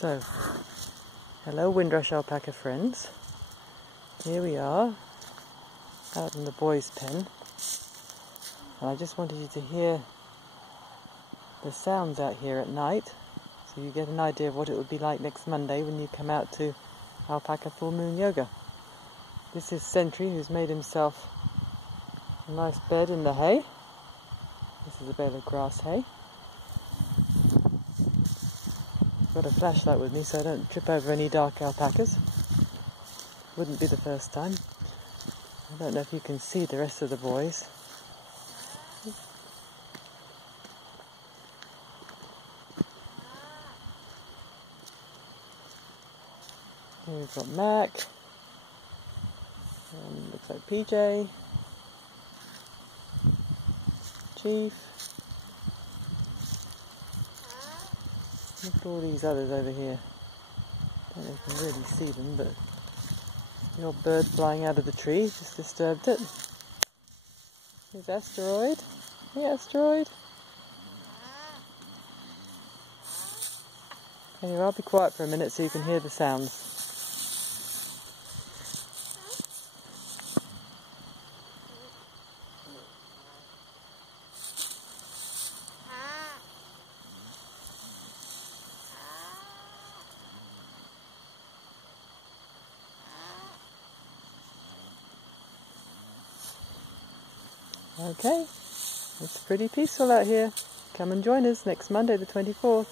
So, hello Windrush alpaca friends. Here we are, out in the boys' pen. And I just wanted you to hear the sounds out here at night, so you get an idea of what it would be like next Monday when you come out to Alpaca Full Moon Yoga. This is Sentry, who's made himself a nice bed in the hay. This is a bale of grass hay. I've got a flashlight with me so I don't trip over any dark alpacas. Wouldn't be the first time. I don't know if you can see the rest of the boys. Here we've got Mac. Looks like PJ. Chief. Look at all these others over here. I don't know if you can really see them, but the old bird flying out of the tree just disturbed it. Here's Asteroid. Hey Asteroid. Anyway, I'll be quiet for a minute so you can hear the sounds. Okay, it's pretty peaceful out here. Come and join us next Monday the 24th.